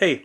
Hey,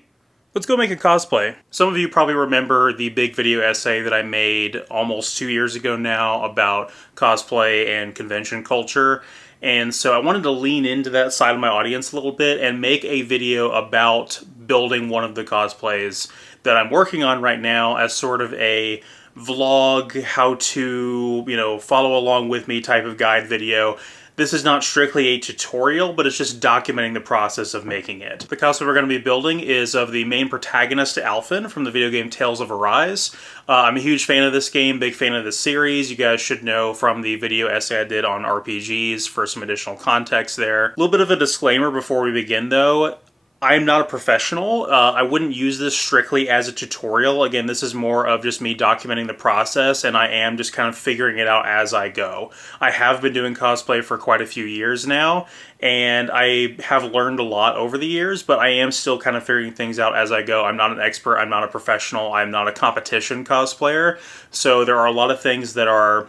let's go make a cosplay. Some of you probably remember the big video essay that I made almost 2 years ago now about cosplay and convention culture. And so I wanted to lean into that side of my audience a little bit and make a video about building one of the cosplays that I'm working on right now as sort of a vlog, how to, follow along with me type of guide video. This is not strictly a tutorial, but it's just documenting the process of making it. The cosplay we're going to be building is of the main protagonist, Alphen, from the video game Tales of Arise. I'm a huge fan of this game, big fan of this series. You guys should know from the video essay I did on RPGs for some additional context there. A little bit of a disclaimer before we begin, though. I am not a professional. I wouldn't use this strictly as a tutorial. Again, this is more of just me documenting the process, and I am just kind of figuring it out as I go. I have been doing cosplay for quite a few years now, and I have learned a lot over the years, but I am still kind of figuring things out as I go. I'm not an expert, I'm not a professional, I'm not a competition cosplayer, so there are a lot of things that are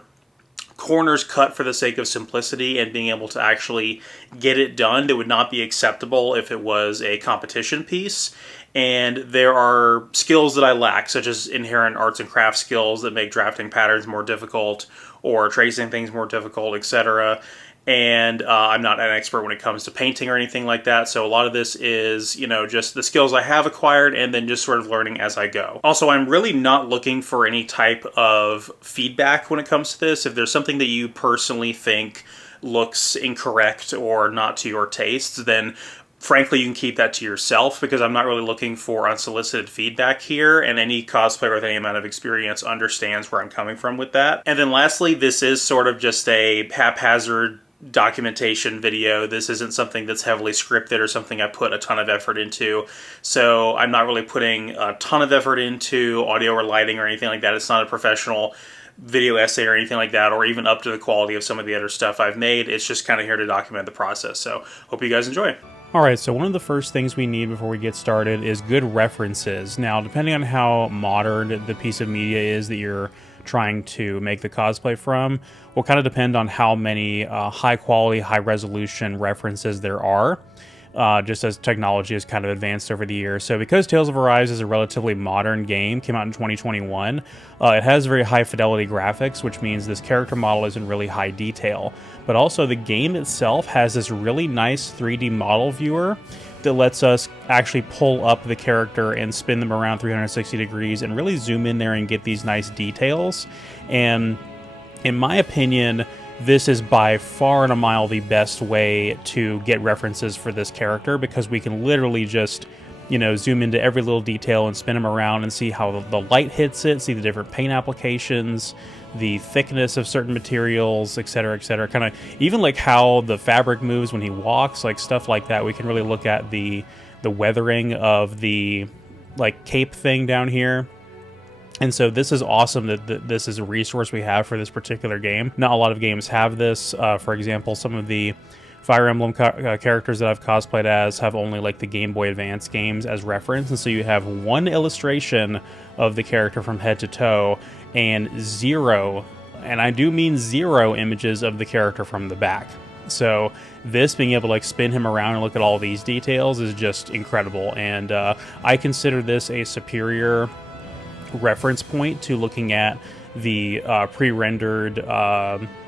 corners cut for the sake of simplicity and being able to actually get it done that would not be acceptable if it was a competition piece. And there are skills that I lack, such as inherent arts and crafts skills that make drafting patterns more difficult or tracing things more difficult, etc. And I'm not an expert when it comes to painting or anything like that. So a lot of this is, just the skills I have acquired and then just sort of learning as I go. Also, I'm really not looking for any type of feedback when it comes to this. If there's something that you personally think looks incorrect or not to your tastes, then frankly, you can keep that to yourself, because I'm not really looking for unsolicited feedback here, and any cosplayer with any amount of experience understands where I'm coming from with that. And then lastly, this is sort of just a haphazard documentation video. This isn't something that's heavily scripted or something I put a ton of effort into. So I'm not really putting a ton of effort into audio or lighting or anything like that. It's not a professional video essay or anything like that, or even up to the quality of some of the other stuff I've made. It's just kind of here to document the process. So hope you guys enjoy. Alright, so one of the first things we need before we get started is good references. Now, depending on how modern the piece of media is that you're trying to make the cosplay from, will kind of depend on how many high-quality, high-resolution references there are, just as technology has kind of advanced over the years. So because Tales of Arise is a relatively modern game, came out in 2021, it has very high-fidelity graphics, which means this character model is in really high detail. But also the game itself has this really nice 3D model viewer that lets us actually pull up the character and spin them around 360 degrees and really zoom in there and get these nice details. And in my opinion, this is by far and a mile the best way to get references for this character, because we can literally just, zoom into every little detail and spin them around and see how the light hits it, see the different paint applications, the thickness of certain materials, etc., etc. Kind of even like how the fabric moves when he walks, like stuff like that. We can really look at the weathering of the cape thing down here. And so this is awesome that this is a resource we have for this particular game. Not a lot of games have this. For example, some of the Fire Emblem characters that I've cosplayed as have only the Game Boy Advance games as reference, and so you have one illustration of the character from head to toe and zero, and I do mean zero, images of the character from the back. So this, being able to spin him around and look at all these details, is just incredible, and I consider this a superior reference point to looking at the pre-rendered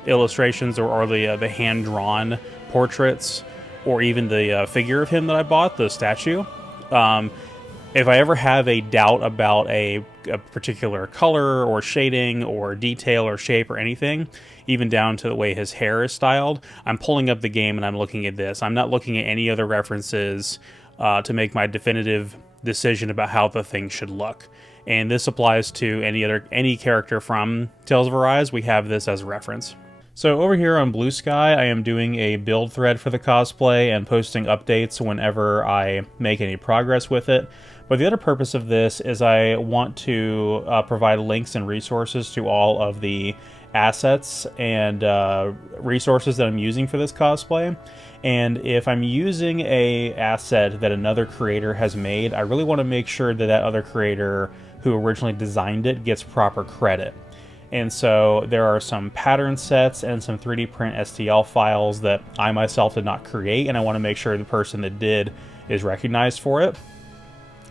illustrations or the hand-drawn portraits, or even the figure of him that I bought, the statue. If I ever have a doubt about a particular color or shading or detail or shape or anything, even down to the way his hair is styled, I'm pulling up the game and I'm looking at this. I'm not looking at any other references to make my definitive decision about how the thing should look. And this applies to any character from Tales of Arise. We have this as a reference. So over here on Blue Sky, I am doing a build thread for the cosplay and posting updates whenever I make any progress with it. But the other purpose of this is I want to provide links and resources to all of the assets and resources that I'm using for this cosplay. And if I'm using a asset that another creator has made, I really want to make sure that that other creator who originally designed it gets proper credit. And so there are some pattern sets and some 3D print STL files that I myself did not create, and I want to make sure the person that did is recognized for it.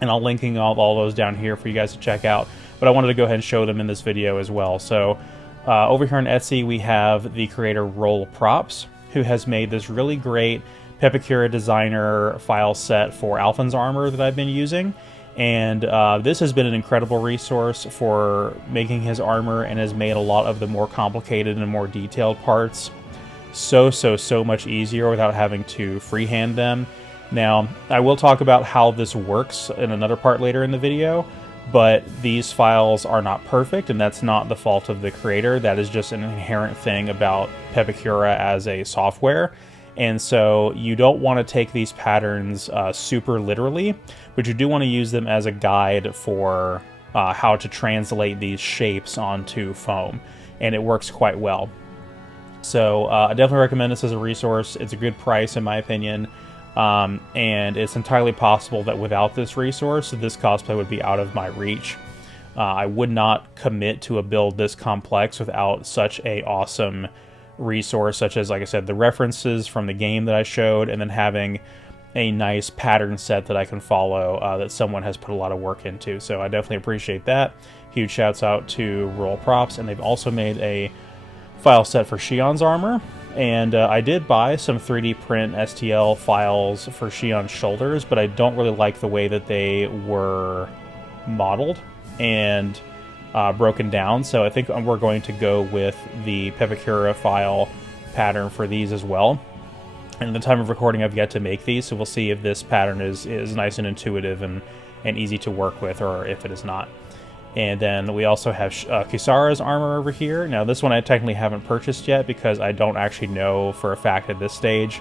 and I'll linking all those down here for you guys to check out. But I wanted to go ahead and show them in this video as well. So over here on Etsy, we have the creator Roll Props, who has made this really great Pepakura designer file set for Alphen's armor that I've been using. And this has been an incredible resource for making his armor, and has made a lot of the more complicated and more detailed parts so much easier without having to freehand them. Now, I will talk about how this works in another part later in the video, but these files are not perfect, and that's not the fault of the creator. That is just an inherent thing about Pepakura as a software. And so you don't want to take these patterns super literally, but you do want to use them as a guide for how to translate these shapes onto foam, and it works quite well. So I definitely recommend this as a resource. It's a good price in my opinion, and it's entirely possible that without this resource, this cosplay would be out of my reach. I would not commit to a build this complex without such a awesome resource, such as, like I said, the references from the game that I showed, and then having a nice pattern set that I can follow that someone has put a lot of work into. So I definitely appreciate that. Huge shouts out to Roll Props, and they've also made a file set for Shion's armor, and I did buy some 3D print STL files for Shion's shoulders, but I don't really like the way that they were modeled and broken down, so I think we're going to go with the Pepakura file pattern for these as well. And at the time of recording, I've yet to make these, so we'll see if this pattern is nice and intuitive and easy to work with, or if it is not. And then we also have Kisara's armor over here. Now, this one I technically haven't purchased yet because I don't actually know for a fact at this stage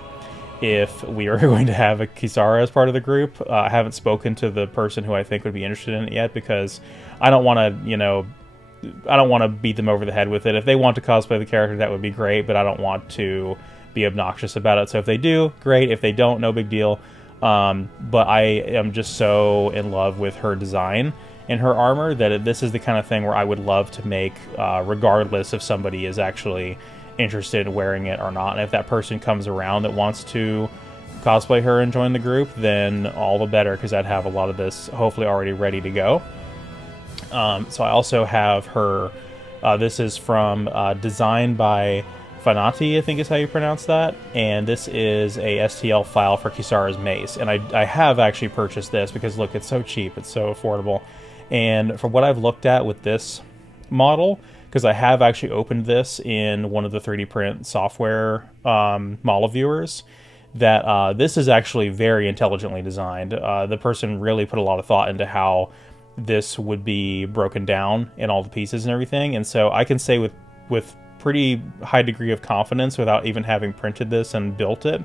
if we are going to have a Kisara as part of the group. I haven't spoken to the person who I think would be interested in it yet, because I don't want to, I don't want to beat them over the head with it. If they want to cosplay the character, that would be great, but I don't want to be obnoxious about it. So if they do, great. If they don't, no big deal. But I am just so in love with her design and her armor that this is the kind of thing where I would love to make, regardless if somebody is actually interested in wearing it or not. And if that person comes around that wants to cosplay her and join the group, then all the better, because I'd have a lot of this hopefully already ready to go. So I also have her, this is from designed by Fanati, I think is how you pronounce that, and this is a STL file for Kisara's mace, and I have actually purchased this because look, it's so cheap, it's so affordable. And from what I've looked at with this model, because I have actually opened this in one of the 3D print software model viewers, that this is actually very intelligently designed. The person really put a lot of thought into how this would be broken down in all the pieces and everything, and so I can say with pretty high degree of confidence, without even having printed this and built it,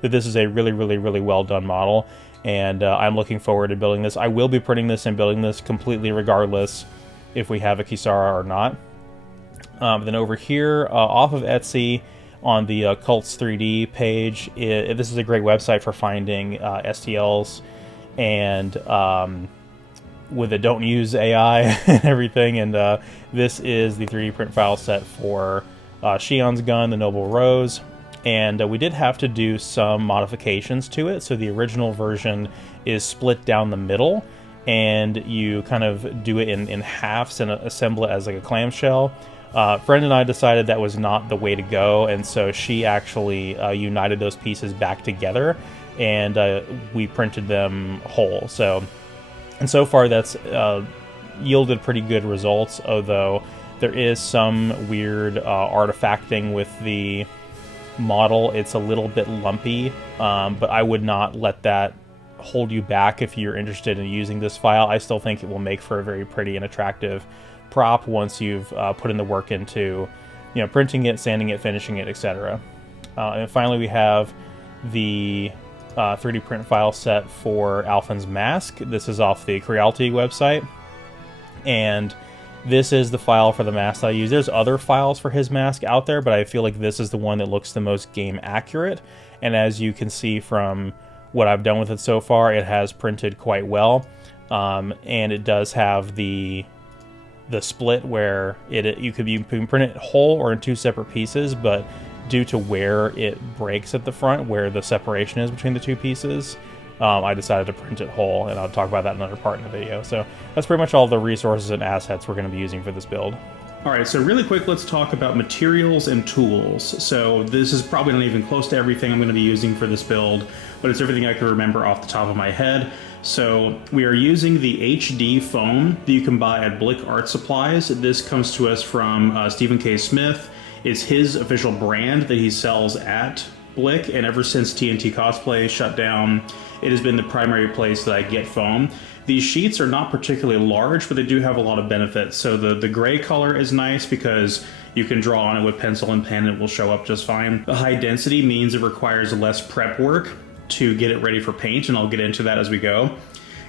that this is a really well done model, and I'm looking forward to building this. I will be printing this and building this completely regardless if we have a Kisara or not. Then over here, off of Etsy, on the Cults 3D page, this is a great website for finding STLs, and with it, don't use AI and everything. And this is the 3D print file set for Shion's gun, the Noble Rose. And we did have to do some modifications to it. So the original version is split down the middle, and you kind of do it in halves and assemble it as like a clamshell. Friend and I decided that was not the way to go, and so she actually united those pieces back together, and we printed them whole. And so far that's yielded pretty good results, although there is some weird artifacting with the model. It's a little bit lumpy, but I would not let that hold you back if you're interested in using this file. I still think it will make for a very pretty and attractive prop once you've put in the work into, printing it, sanding it, finishing it, etc. And finally, we have the 3D print file set for Alphen's mask. This is off the Creality website, and this is the file for the mask I use. There's other files for his mask out there, but I feel like this is the one that looks the most game accurate, and as you can see from what I've done with it so far, it has printed quite well, and it does have the split where you can print it whole or in two separate pieces, but due to where it breaks at the front, where the separation is between the two pieces, I decided to print it whole, and I'll talk about that in another part in the video. So that's pretty much all the resources and assets we're going to be using for this build. All right, so really quick, let's talk about materials and tools. So this is probably not even close to everything I'm going to be using for this build, but it's everything I can remember off the top of my head. So we are using the HD foam that you can buy at Blick Art Supplies. This comes to us from Stephen K. Smith. It's his official brand that he sells at Blick, and ever since TNT Cosplay shut down, it has been the primary place that I get foam. These sheets are not particularly large, but they do have a lot of benefits. So the gray color is nice because you can draw on it with pencil and pen and it will show up just fine. The high density means it requires less prep work to get it ready for paint, and I'll get into that as we go.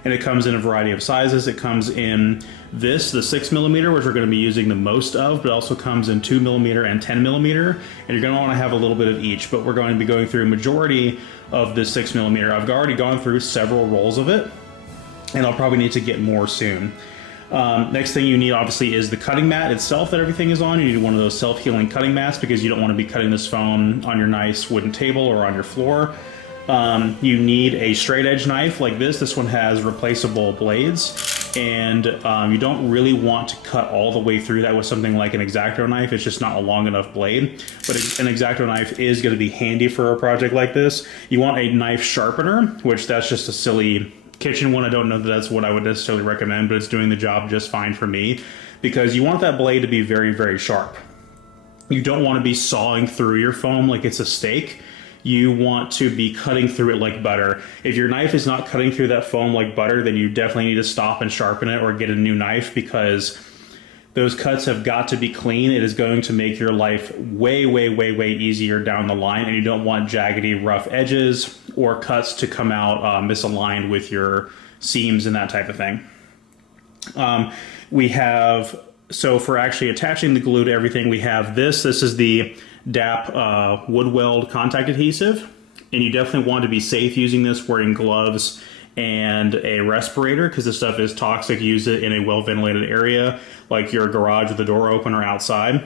And it comes in a variety of sizes. It comes in the 6mm, which we're going to be using the most of, but also comes in 2mm and 10mm. And you're going to want to have a little bit of each, but we're going to be going through a majority of the 6mm. I've already gone through several rolls of it, and I'll probably need to get more soon. Next thing you need obviously is the cutting mat itself that everything is on. You need one of those self-healing cutting mats because you don't want to be cutting this foam on your nice wooden table or on your floor. You need a straight edge knife like this. This one has replaceable blades, and you don't really want to cut all the way through that with something like an X-Acto knife. It's just not a long enough blade, but an X-Acto knife is going to be handy for a project like this. You want a knife sharpener, which that's just a silly kitchen one. I don't know that that's what I would necessarily recommend, but it's doing the job just fine for me because you want that blade to be very, very sharp. You don't want to be sawing through your foam like it's a steak. You want to be cutting through it like butter. If your knife is not cutting through that foam like butter, then you definitely need to stop and sharpen it or get a new knife because those cuts have got to be clean. It is going to make your life way, way, way, way easier down the line, and you don't want jaggedy, rough edges or cuts to come out misaligned with your seams and that type of thing. So for actually attaching the glue to everything, we have this. This is the DAP wood weld contact adhesive, and you definitely want to be safe using this wearing gloves and a respirator because this stuff is toxic. Use it in a well ventilated area like your garage with the door open or outside.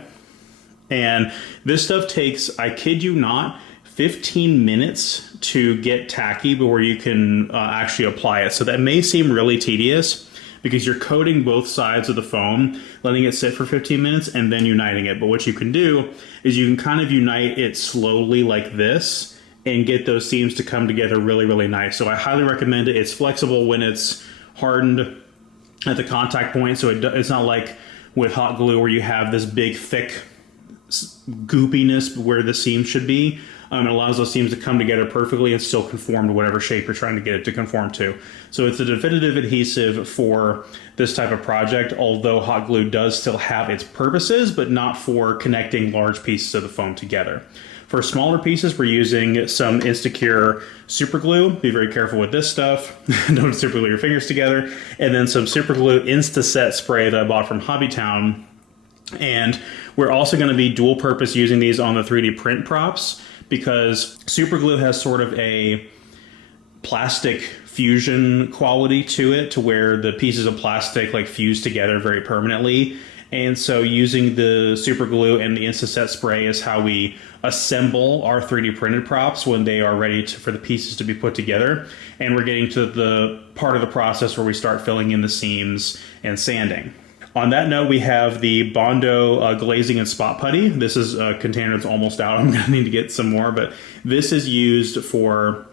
And this stuff takes, I kid you not, 15 minutes to get tacky before you can actually apply it. So that may seem really tedious because you're coating both sides of the foam, letting it sit for 15 minutes, and then uniting it. But what you can do is you can kind of unite it slowly like this and get those seams to come together really, really nice. So I highly recommend it. It's flexible when it's hardened at the contact point, so it's not like with hot glue where you have this big, thick goopiness where the seam should be. It allows those seams to come together perfectly and still conform to whatever shape you're trying to get it to conform to. So it's a definitive adhesive for this type of project, although hot glue does still have its purposes, but not for connecting large pieces of the foam together. For smaller pieces, we're using some Instacure super glue. Be very careful with this stuff. Don't super glue your fingers together. And then some super glue Instaset spray that I bought from Hobbytown. And we're also going to be dual purpose using these on the 3D print props because super glue has sort of a plastic fusion quality to it to where the pieces of plastic like fuse together very permanently. And so using the super glue and the Instaset spray is how we assemble our 3D printed props when they are ready for the pieces to be put together. And we're getting to the part of the process where we start filling in the seams and sanding. On that note, we have the Bondo glazing and spot putty. This is a container that's almost out. I'm going to need to get some more, but this is used for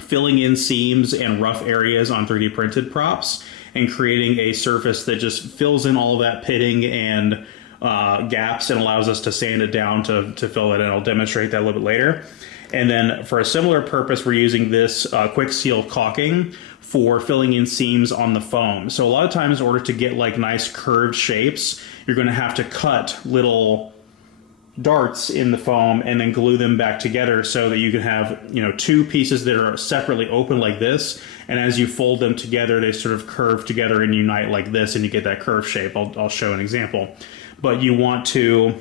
filling in seams and rough areas on 3D printed props and creating a surface that just fills in all of that pitting and gaps and allows us to sand it down to fill it in. I'll demonstrate that a little bit later. And then for a similar purpose, we're using this quick seal caulking for filling in seams on the foam. So a lot of times in order to get like nice curved shapes, you're going to have to cut little darts in the foam and then glue them back together so that you can have, you know, two pieces that are separately open like this. And as you fold them together, they sort of curve together and unite like this, and you get that curved shape. I'll show an example. But you want to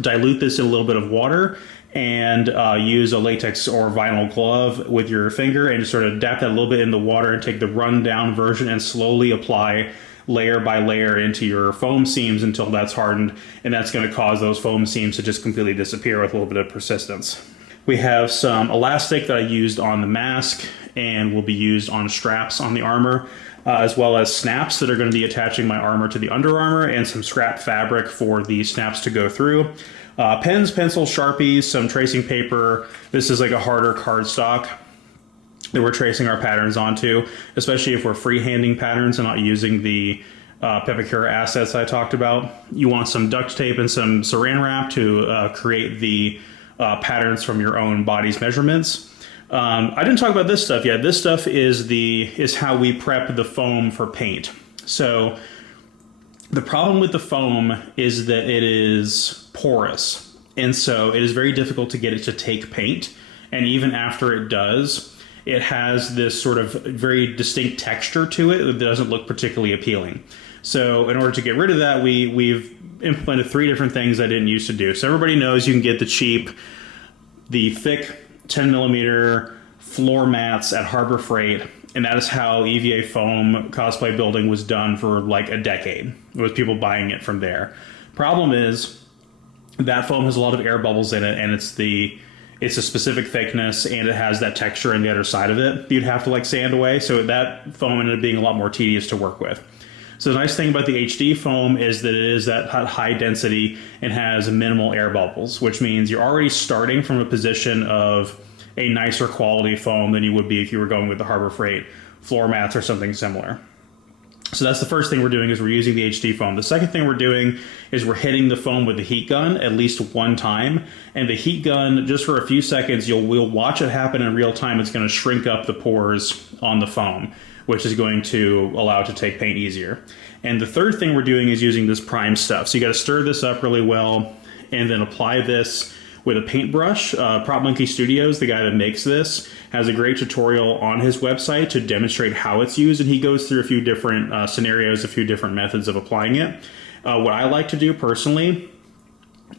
dilute this in a little bit of water and use a latex or vinyl glove with your finger and just sort of dap that a little bit in the water and take the rundown version and slowly apply layer by layer into your foam seams until that's hardened, and that's going to cause those foam seams to just completely disappear with a little bit of persistence. We have some elastic that I used on the mask, and will be used on straps on the armor, as well as snaps that are going to be attaching my armor to the under armor, and some scrap fabric for the snaps to go through. Pens, pencils, Sharpies, some tracing paper. This is like a harder cardstock that we're tracing our patterns onto, especially if we're freehanding patterns and not using the Pepakura assets I talked about. You want some duct tape and some saran wrap to create the patterns from your own body's measurements. I didn't talk about this stuff yet. This stuff is how we prep the foam for paint. So the problem with the foam is that it is porous, and so it is very difficult to get it to take paint. And even after it does, it has this sort of very distinct texture to it that doesn't look particularly appealing. So in order to get rid of that, we've implemented 3 different things I didn't used to do. So everybody knows you can get the thick 10 millimeter floor mats at Harbor Freight, and that is how EVA foam cosplay building was done for like a decade, with people buying it from there. Problem is that foam has a lot of air bubbles in it, and it's a specific thickness, and it has that texture on the other side of it you'd have to like sand away, so that foam ended up being a lot more tedious to work with. So the nice thing about the HD foam is that it is that high density and has minimal air bubbles, which means you're already starting from a position of a nicer quality foam than you would be if you were going with the Harbor Freight floor mats or something similar. So that's the first thing we're doing, is we're using the HD foam. The second thing we're doing is we're hitting the foam with the heat gun at least one time. And the heat gun, just for a few seconds, we'll watch it happen in real time. It's going to shrink up the pores on the foam, which is going to allow it to take paint easier. And the third thing we're doing is using this prime stuff. So you got to stir this up really well and then apply this with a paintbrush. Prop Monkey Studios, the guy that makes this, has a great tutorial on his website to demonstrate how it's used, and he goes through a few different scenarios, a few different methods of applying it. What I like to do personally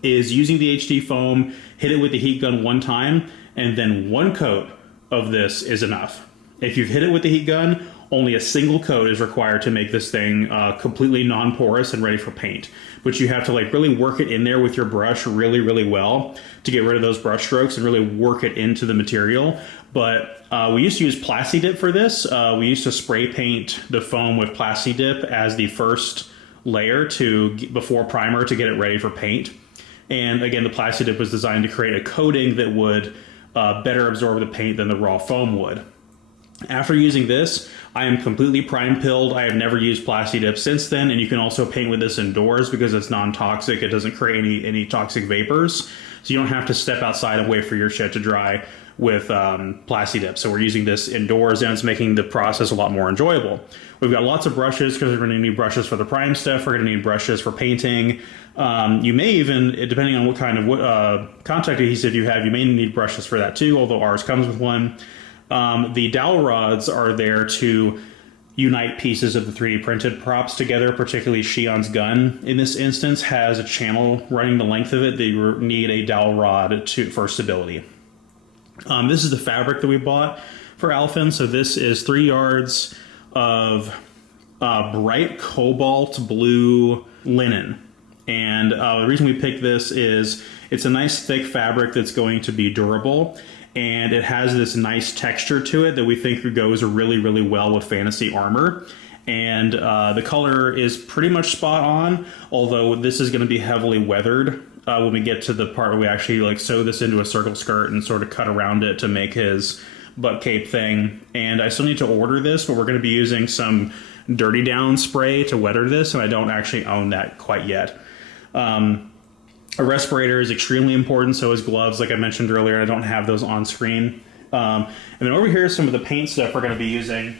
is using the HD foam, hit it with the heat gun one time, and then one coat of this is enough. If you've hit it with the heat gun, only a single coat is required to make this thing completely non-porous and ready for paint. But you have to like really work it in there with your brush really, really well to get rid of those brush strokes and really work it into the material. But we used to use Plasti Dip for this. We used to spray paint the foam with Plasti Dip as the first layer before primer to get it ready for paint. And again, the Plasti Dip was designed to create a coating that would better absorb the paint than the raw foam would. After using this, I am completely prime-pilled. I have never used Plasti Dip since then, and you can also paint with this indoors because it's non-toxic. It doesn't create any toxic vapors, so you don't have to step outside and wait for your shit to dry with Plasti Dip. So we're using this indoors, and it's making the process a lot more enjoyable. We've got lots of brushes because we're going to need brushes for the prime stuff. We're going to need brushes for painting. You may even, depending on what kind of contact adhesive you have, you may need brushes for that too, although ours comes with one. The dowel rods are there to unite pieces of the 3D printed props together, particularly Shion's gun in this instance has a channel running the length of it that you need a dowel rod for stability. This is the fabric that we bought for Alphen. So this is 3 yards of bright cobalt blue linen. And the reason we picked this is it's a nice thick fabric that's going to be durable. And it has this nice texture to it that we think goes really, really well with fantasy armor. And the color is pretty much spot on, although this is going to be heavily weathered when we get to the part where we actually like sew this into a circle skirt and sort of cut around it to make his butt cape thing. And I still need to order this, but we're going to be using some Dirty Down spray to weather this, and I don't actually own that quite yet. A respirator is extremely important, so is gloves, like I mentioned earlier. I don't have those on screen. And then over here is some of the paint stuff we're going to be using.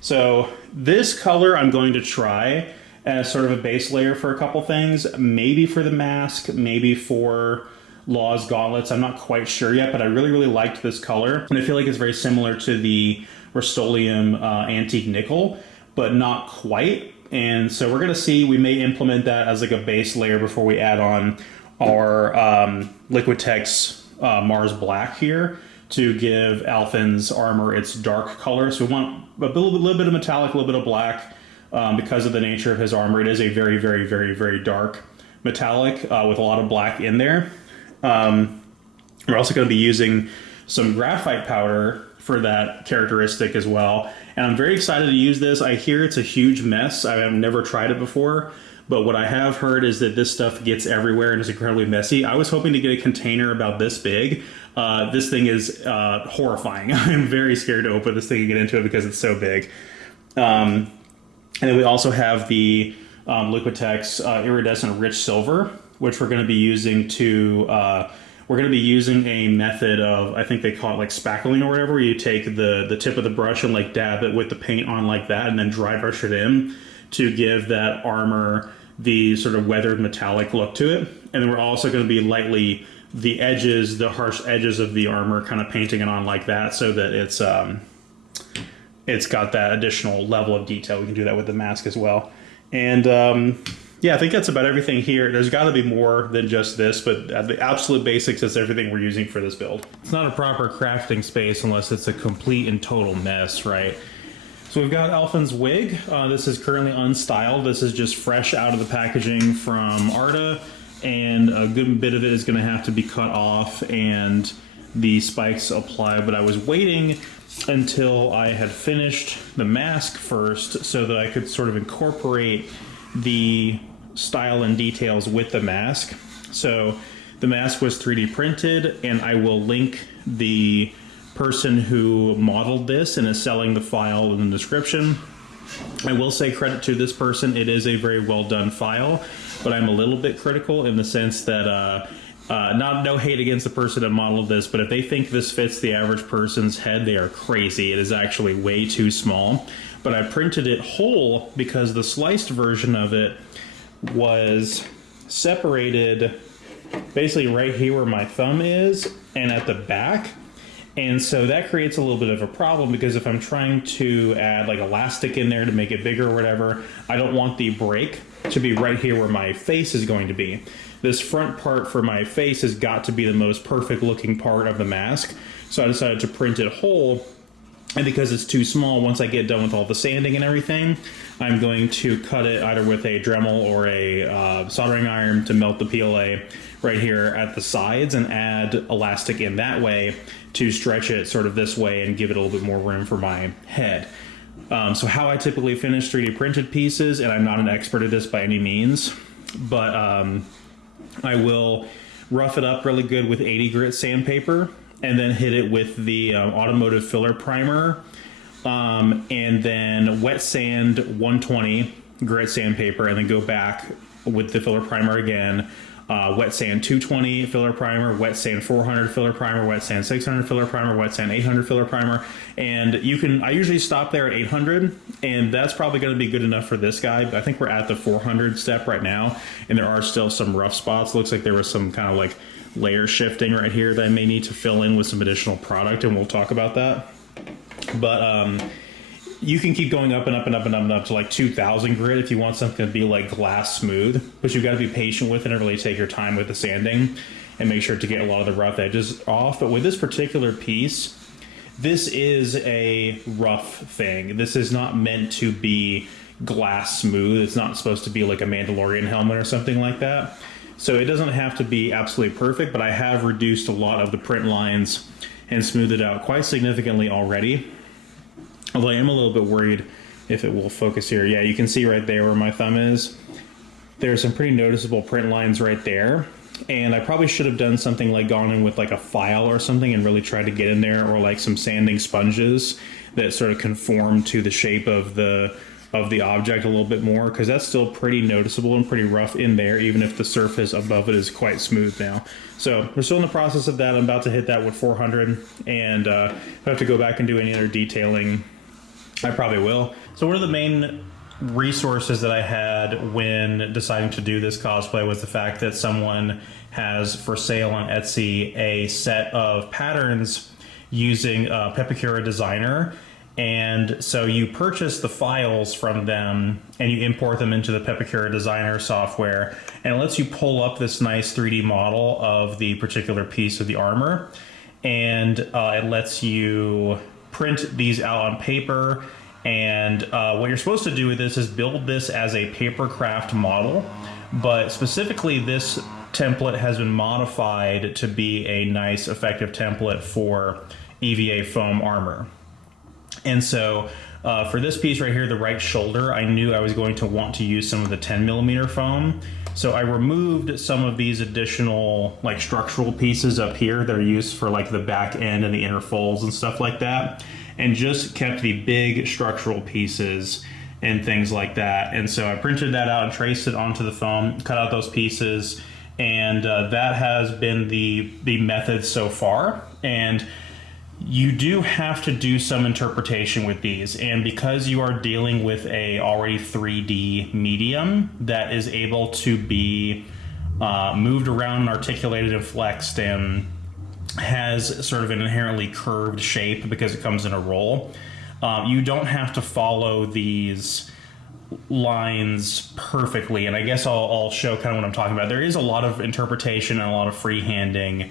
So this color I'm going to try as sort of a base layer for a couple things. Maybe for the mask, maybe for Law's gauntlets. I'm not quite sure yet, but I really, really liked this color. And I feel like it's very similar to the Rust-Oleum Antique Nickel, but not quite. And so we're going to see, we may implement that as like a base layer before we add on our Liquitex Mars Black here to give Alphen's armor its dark color. So we want a little bit of metallic, a little bit of black because of the nature of his armor. It is a very, very, very, very dark metallic with a lot of black in there. We're also going to be using some graphite powder for that characteristic as well. And I'm very excited to use this. I hear it's a huge mess. I have never tried it before, but what I have heard is that this stuff gets everywhere and is incredibly messy. I was hoping to get a container about this big. This thing is horrifying. I'm very scared to open this thing and get into it because it's so big. And then we also have the Liquitex iridescent rich silver, which we're going to be using to we're going to be using a method of, I think they call it like spackling or whatever, where you take the tip of the brush and like dab it with the paint on like that and then dry brush it in to give that armor the sort of weathered metallic look to it. And then we're also going to be lightly the edges, the harsh edges of the armor, kind of painting it on like that so that it's got that additional level of detail. We can do that with the mask as well. And yeah, I think that's about everything here. There's got to be more than just this, but at the absolute basics, is everything we're using for this build. It's not a proper crafting space unless it's a complete and total mess, right? So we've got Alphen's wig. This is currently unstyled. This is just fresh out of the packaging from Arta, and a good bit of it is going to have to be cut off and the spikes applied. But I was waiting until I had finished the mask first so that I could sort of incorporate the style and details with the mask. So the mask was 3D printed, and I will link the person who modeled this and is selling the file in the description. I will say credit to this person. It is a very well done file, but I'm a little bit critical in the sense that no hate against the person that modeled this, but if they think this fits the average person's head, they are crazy. It is actually way too small. But I printed it whole because the sliced version of it was separated basically right here where my thumb is and at the back. And so that creates a little bit of a problem because if I'm trying to add like elastic in there to make it bigger or whatever, I don't want the break to be right here where my face is going to be. This front part for my face has got to be the most perfect looking part of the mask. So I decided to print it whole. And because it's too small, once I get done with all the sanding and everything, I'm going to cut it either with a Dremel or a soldering iron to melt the PLA right here at the sides and add elastic in that way to stretch it sort of this way and give it a little bit more room for my head. So how I typically finish 3D printed pieces, and I'm not an expert at this by any means, but I will rough it up really good with 80 grit sandpaper and then hit it with the automotive filler primer, and then wet sand 120 grit sandpaper, and then go back with the filler primer again. Wet sand 220 filler primer, wet sand 400 filler primer, wet sand 600 filler primer, wet sand 800 filler primer, and I usually stop there at 800, and that's probably going to be good enough for this guy. I think we're at the 400 step right now, and there are still some rough spots. Looks like there was some kind of like layer shifting right here that I may need to fill in with some additional product, and we'll talk about that. But you can keep going up and up and up and up and up to like 2000 grit if you want something to be like glass smooth, but you've got to be patient with it and really take your time with the sanding and make sure to get a lot of the rough edges off. But with this particular piece, this is a rough thing. This is not meant to be glass smooth. It's not supposed to be like a Mandalorian helmet or something like that. So it doesn't have to be absolutely perfect, but I have reduced a lot of the print lines and smoothed it out quite significantly already. Although I am a little bit worried if it will focus here. Yeah, you can see right there where my thumb is. There are some pretty noticeable print lines right there. And I probably should have done something like gone in with like a file or something and really tried to get in there, or like some sanding sponges that sort of conform to the shape of the object a little bit more, because that's still pretty noticeable and pretty rough in there, even if the surface above it is quite smooth now. So we're still in the process of that. I'm about to hit that with 400, and if I have to go back and do any other detailing, I probably will. So one of the main resources that I had when deciding to do this cosplay was the fact that someone has for sale on Etsy a set of patterns using Pepakura Designer. And so you purchase the files from them and you import them into the Pepakura Designer software, and it lets you pull up this nice 3D model of the particular piece of the armor, and it lets you print these out on paper. And what you're supposed to do with this is build this as a paper craft model, but specifically this template has been modified to be a nice effective template for EVA foam armor. And so for this piece right here, the right shoulder, I knew I was going to want to use some of the 10mm foam. So I removed some of these additional like structural pieces up here that are used for like the back end and the inner folds and stuff like that, and just kept the big structural pieces and things like that. And so I printed that out and traced it onto the foam, cut out those pieces, and that has been the method so far. And you do have to do some interpretation with these, and because you are dealing with a already 3D medium that is able to be moved around and articulated and flexed and has sort of an inherently curved shape because it comes in a roll, you don't have to follow these lines perfectly. And I guess I'll show kind of what I'm talking about. There is a lot of interpretation and a lot of freehanding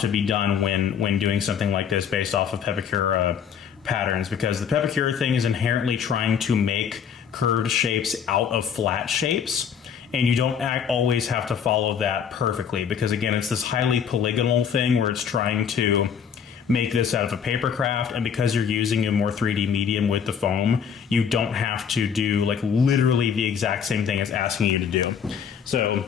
to be done when doing something like this based off of Pepakura patterns, because the Pepakura thing is inherently trying to make curved shapes out of flat shapes, and you don't always have to follow that perfectly, because again, it's this highly polygonal thing where it's trying to make this out of a paper craft, and because you're using a more 3D medium with the foam, you don't have to do like literally the exact same thing it's asking you to do. So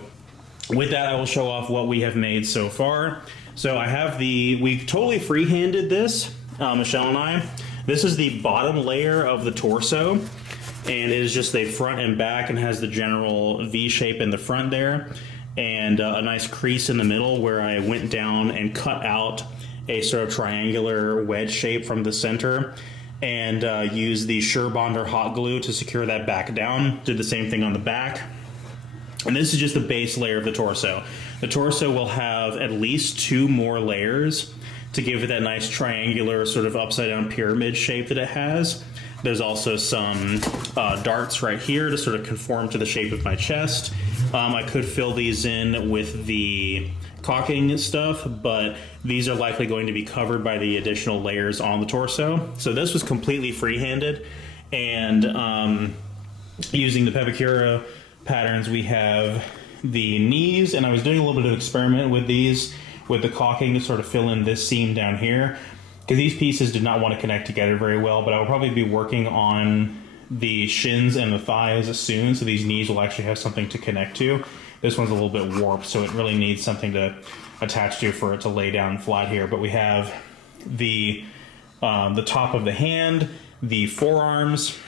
with that, I will show off what we have made so far. So I have we totally free-handed this, Michelle and I. This is the bottom layer of the torso, and it is just a front and back and has the general V shape in the front there, and a nice crease in the middle where I went down and cut out a sort of triangular wedge shape from the center, and used the Surebonder hot glue to secure that back down. Did the same thing on the back. And this is just the base layer of the torso. The torso will have at least 2 more layers to give it that nice triangular sort of upside down pyramid shape that it has. There's also some darts right here to sort of conform to the shape of my chest. I could fill these in with the caulking stuff, but these are likely going to be covered by the additional layers on the torso. So this was completely free-handed, and using the Pepakura patterns, we have the knees, and I was doing a little bit of experiment with these, with the caulking to sort of fill in this seam down here, because these pieces did not want to connect together very well, but I will probably be working on the shins and the thighs soon, so these knees will actually have something to connect to. This one's a little bit warped, so it really needs something to attach to for it to lay down flat here. But we have the top of the hand, the forearms,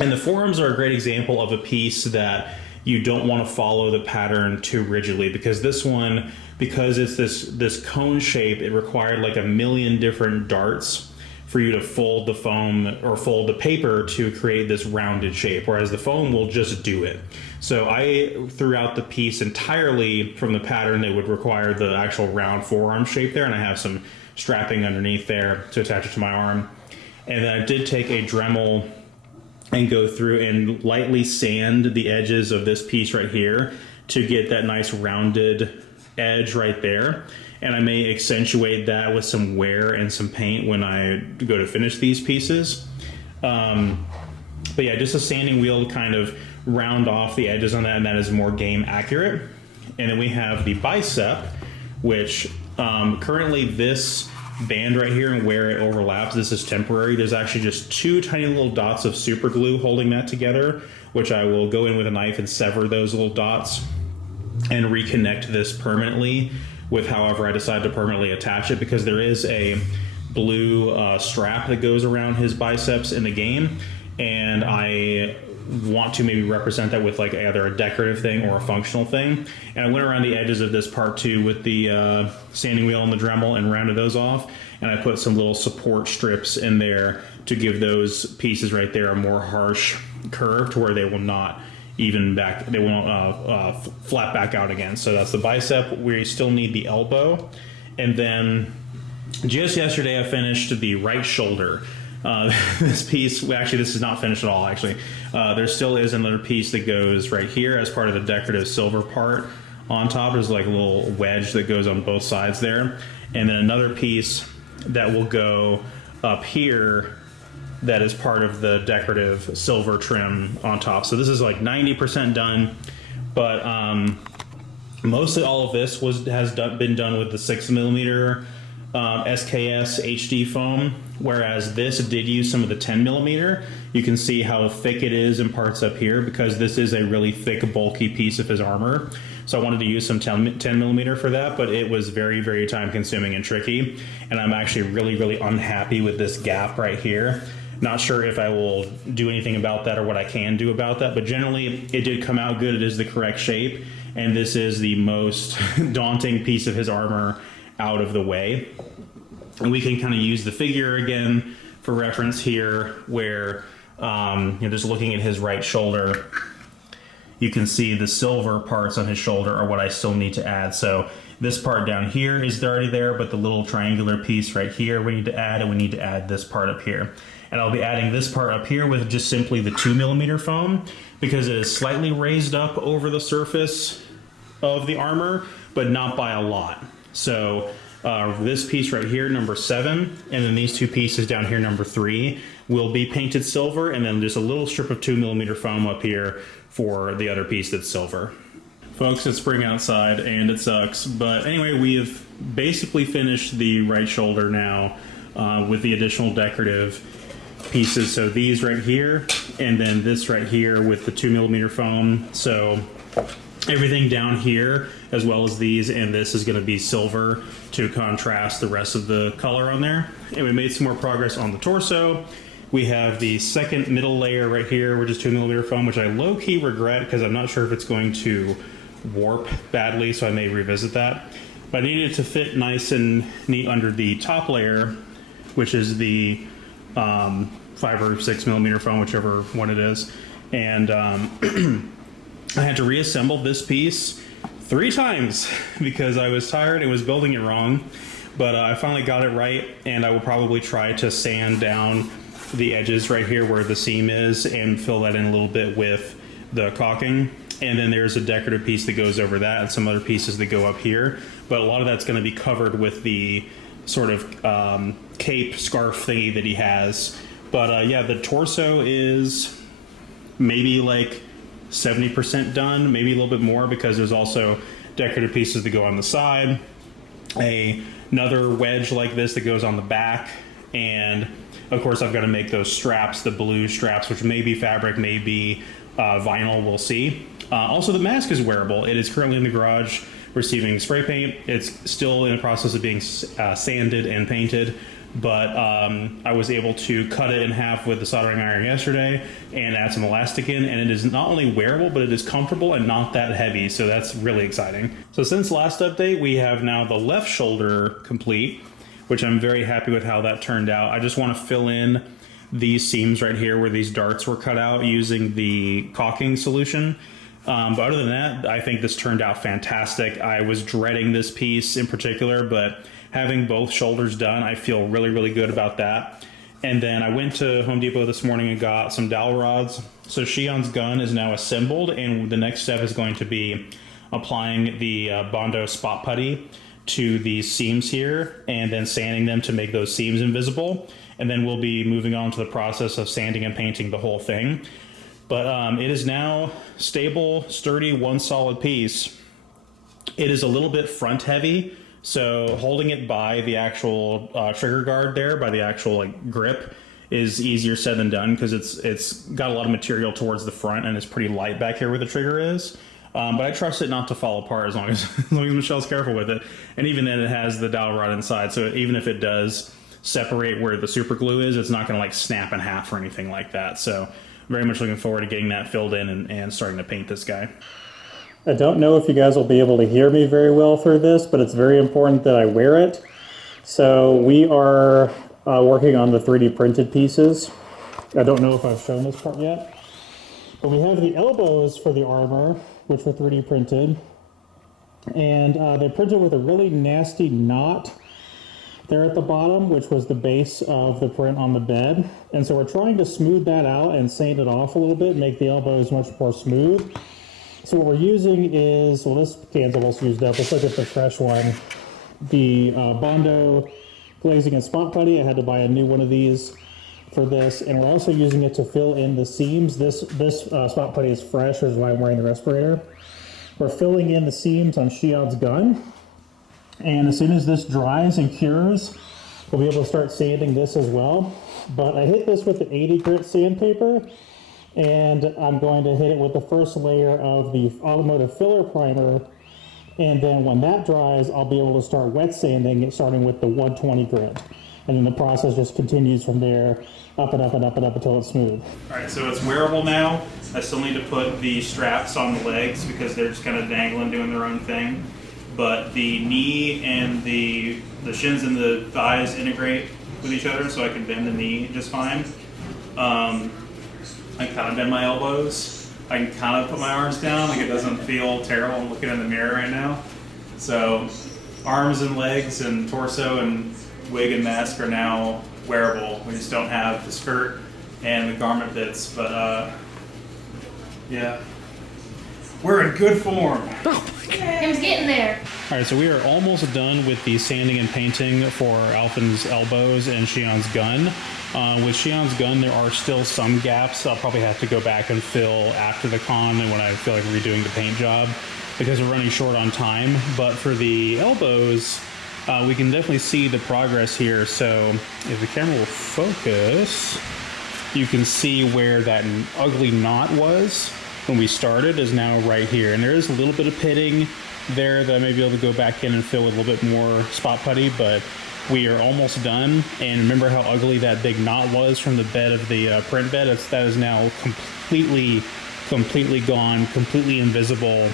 and the forearms are a great example of a piece that you don't want to follow the pattern too rigidly, because this one, because it's this cone shape, it required like a million different darts for you to fold the foam or fold the paper to create this rounded shape, whereas the foam will just do it. So I threw out the piece entirely from the pattern that would require the actual round forearm shape there, and I have some strapping underneath there to attach it to my arm. And then I did take a Dremel and go through and lightly sand the edges of this piece right here to get that nice rounded edge right there. And I may accentuate that with some wear and some paint when I go to finish these pieces. But yeah, just a sanding wheel to kind of round off the edges on that, and that is more game accurate. And then we have the bicep, which currently this band right here and where it overlaps, this is temporary. There's actually just 2 tiny little dots of super glue holding that together, which I will go in with a knife and sever those little dots and reconnect this permanently with however I decide to permanently attach it, because there is a blue strap that goes around his biceps in the game, and I want to maybe represent that with like either a decorative thing or a functional thing. And I went around the edges of this part too with the sanding wheel and the Dremel and rounded those off, and I put some little support strips in there to give those pieces right there a more harsh curve to where they will not they won't flat back out again. So that's the bicep. We still need the elbow, and then just yesterday I finished the right shoulder. This piece, actually this is not finished at all actually. There still is another piece that goes right here as part of the decorative silver part on top. There's like a little wedge that goes on both sides there, and then another piece that will go up here that is part of the decorative silver trim on top. So this is like 90% done, but Mostly all of this been done with the 6mm SKS HD foam, whereas this did use some of the 10mm. You can see how thick it is in parts up here because this is a really thick, bulky piece of his armor. So I wanted to use some 10mm for that, but it was very, very time consuming and tricky. And I'm actually really, really unhappy with this gap right here. Not sure if I will do anything about that or what I can do about that, but generally it did come out good. It is the correct shape, and this is the most daunting piece of his armor out of the way. And we can kind of use the figure again for reference here, where you're just looking at his right shoulder. You can see the silver parts on his shoulder are what I still need to add. So this part down here is already there, but the little triangular piece right here we need to add, and we need to add this part up here. And I'll be adding this part up here with just simply the 2mm foam because it is slightly raised up over the surface of the armor, but not by a lot. So this piece right here, number 7, and then these two pieces down here, number 3, will be painted silver, and then just a little strip of 2mm foam up here for the other piece that's silver. Folks, it's spring outside and it sucks, but anyway, we have basically finished the right shoulder now with the additional decorative pieces. So these right here, and then this right here with the 2mm foam. So everything down here, as well as these and this, is going to be silver to contrast the rest of the color on there. And we made some more progress on the torso. We have the second middle layer right here, which is 2mm foam, which I low-key regret because I'm not sure if it's going to warp badly, so I may revisit that. But I needed it to fit nice and neat under the top layer, which is the 5 or 6mm foam, whichever one it is. And I had to reassemble this piece 3 times because I was tired and was building it wrong. But I finally got it right, and I will probably try to sand down the edges right here where the seam is and fill that in a little bit with the caulking. And then there's a decorative piece that goes over that and some other pieces that go up here. But a lot of that's going to be covered with the sort of cape scarf thingy that he has. But yeah, the torso is maybe like 70% done, maybe a little bit more, because there's also decorative pieces that go on the side, another wedge like this that goes on the back, and of course I've got to make those straps, the blue straps, which may be fabric, may be vinyl, we'll see. Also, the mask is wearable. It is currently in the garage receiving spray paint. It's still in the process of being sanded and painted, but I was able to cut it in half with the soldering iron yesterday and add some elastic in, and it is not only wearable, but it is comfortable and not that heavy, so that's really exciting. So since last update, we have now the left shoulder complete, which I'm very happy with how that turned out. I just want to fill in these seams right here where these darts were cut out using the caulking solution. But other than that, I think this turned out fantastic. I was dreading this piece in particular, but having both shoulders done, I feel really, really good about that. And then I went to Home Depot this morning and got some dowel rods. So Shion's gun is now assembled, and the next step is going to be applying the Bondo spot putty to these seams here and then sanding them to make those seams invisible. And then we'll be moving on to the process of sanding and painting the whole thing. But it is now stable, sturdy, one solid piece. It is a little bit front heavy, so holding it by the actual trigger guard there, by the actual like grip, is easier said than done because it's got a lot of material towards the front and it's pretty light back here where the trigger is. But I trust it not to fall apart as long as Michelle's careful with it. And even then, it has the dowel rod inside, so even if it does separate where the super glue is, it's not going to like snap in half or anything like that. So very much looking forward to getting that filled in and starting to paint this guy. I don't know if you guys will be able to hear me very well through this, but it's very important that I wear it. So we are working on the 3D printed pieces. I don't know if I've shown this part yet, but we have the elbows for the armor, which were 3D printed, and they're printed with a really nasty knot there at the bottom, which was the base of the print on the bed. And so we're trying to smooth that out and sand it off a little bit, make the elbows much more smooth. So what we're using is, well, this can's almost used up. Let's look at the fresh one. The Bondo glazing and spot putty. I had to buy a new one of these for this, and we're also using it to fill in the seams. This spot putty is fresh, which is why I'm wearing the respirator. We're filling in the seams on Shion's gun. And as soon as this dries and cures, we'll be able to start sanding this as well. But I hit this with the 80 grit sandpaper, and I'm going to hit it with the first layer of the automotive filler primer. And then when that dries, I'll be able to start wet sanding it, starting with the 120 grit. And then the process just continues from there, up and up and up and up until it's smooth. All right, so it's wearable now. I still need to put the straps on the legs because they're just kind of dangling, doing their own thing. But the knee and the shins and the thighs integrate with each other, so I can bend the knee just fine. I can kind of bend my elbows. I can kind of put my arms down, like it doesn't feel terrible. I'm looking in the mirror right now. So arms and legs and torso and wig and mask are now wearable. We just don't have the skirt and the garment bits, but yeah. We're in good form. Him's getting there. All right, so we are almost done with the sanding and painting for Alphen's elbows and Shion's gun. With Shion's gun, there are still some gaps. I'll probably have to go back and fill after the con and when I feel like redoing the paint job because we're running short on time. But for the elbows, we can definitely see the progress here. So if the camera will focus, you can see where that ugly knot was when we started is now right here. And there is a little bit of pitting there that I may be able to go back in and fill with a little bit more spot putty, but we are almost done. And remember how ugly that big knot was from the bed of the print bed? That is now completely gone, completely invisible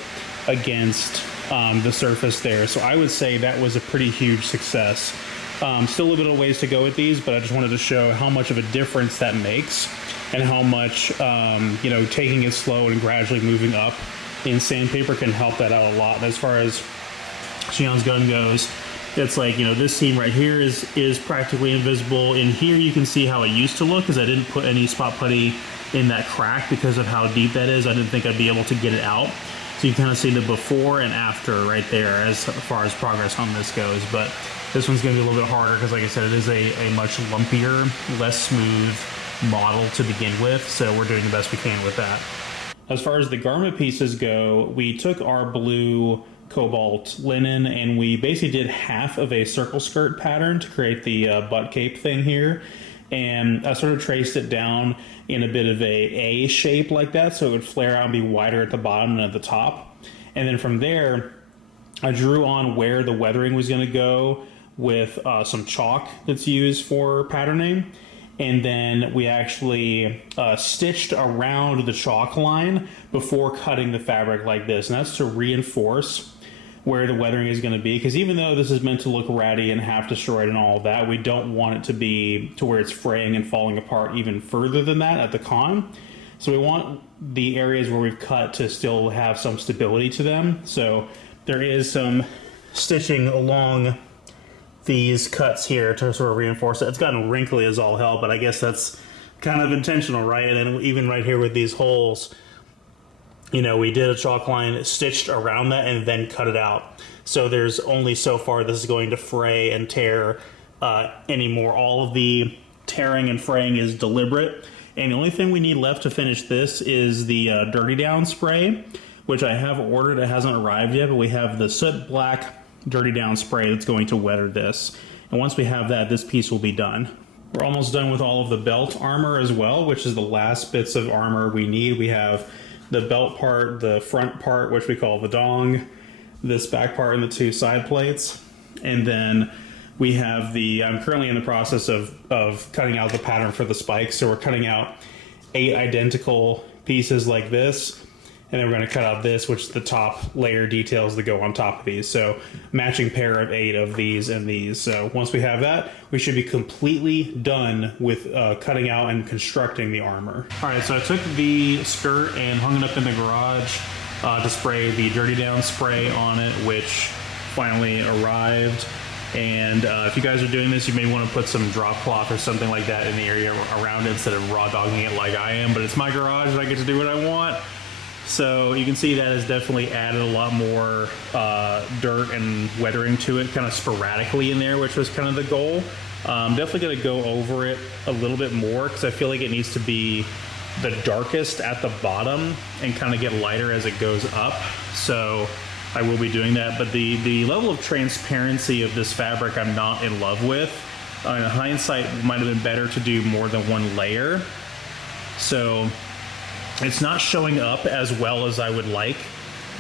against the surface there. So I would say that was a pretty huge success. Still a little bit of ways to go with these, but I just wanted to show how much of a difference that makes and how much, taking it slow and gradually moving up in sandpaper can help that out a lot. And as far as Shion's gun goes, it's like, this seam right here is practically invisible. In here, you can see how it used to look because I didn't put any spot putty in that crack because of how deep that is. I didn't think I'd be able to get it out. So you kind of see the before and after right there as far as progress on this goes. But this one's going to be a little bit harder because, like I said, it is a much lumpier, less smooth model to begin with. So we're doing the best we can with that. As far as the garment pieces go, we took our blue cobalt linen and we basically did half of a circle skirt pattern to create the butt cape thing here. And I sort of traced it down in a bit of a shape like that, so it would flare out and be wider at the bottom and at the top. And then from there, I drew on where the weathering was going to go with some chalk that's used for patterning. And then we actually stitched around the chalk line before cutting the fabric like this. And that's to reinforce where the weathering is going to be. Because even though this is meant to look ratty and half destroyed and all of that, we don't want it to be to where it's fraying and falling apart even further than that at the con. So we want the areas where we've cut to still have some stability to them. So there is some stitching along these cuts here to sort of reinforce it. It's gotten wrinkly as all hell, but I guess that's kind of intentional, right? And then even right here with these holes, we did a chalk line, stitched around that, and then cut it out. So there's only so far this is going to fray and tear anymore. All of the tearing and fraying is deliberate. And the only thing we need left to finish this is the Dirty Down spray, which I have ordered. It hasn't arrived yet, but we have the soot black Dirty Down spray that's going to weather this. And once we have that, this piece will be done. We're almost done with all of the belt armor as well, which is the last bits of armor we need. We have the belt part, the front part, which we call the dong, this back part, and the two side plates. And then we have I'm currently in the process of cutting out the pattern for the spikes. So we're cutting out 8 identical pieces like this. And then we're going to cut out this, which is the top layer details that go on top of these. So matching pair of 8 of these and these. So once we have that, we should be completely done with cutting out and constructing the armor. All right, so I took the skirt and hung it up in the garage to spray the Dirty Down spray on it, which finally arrived. And if you guys are doing this, you may want to put some drop cloth or something like that in the area around it instead of raw dogging it like I am. But it's my garage and I get to do what I want. So you can see that has definitely added a lot more dirt and weathering to it, kind of sporadically in there, which was kind of the goal. Definitely going to go over it a little bit more because I feel like it needs to be the darkest at the bottom and kind of get lighter as it goes up. So I will be doing that, but the level of transparency of this fabric I'm not in love with. In hindsight, it might have been better to do more than one layer. So it's not showing up as well as I would like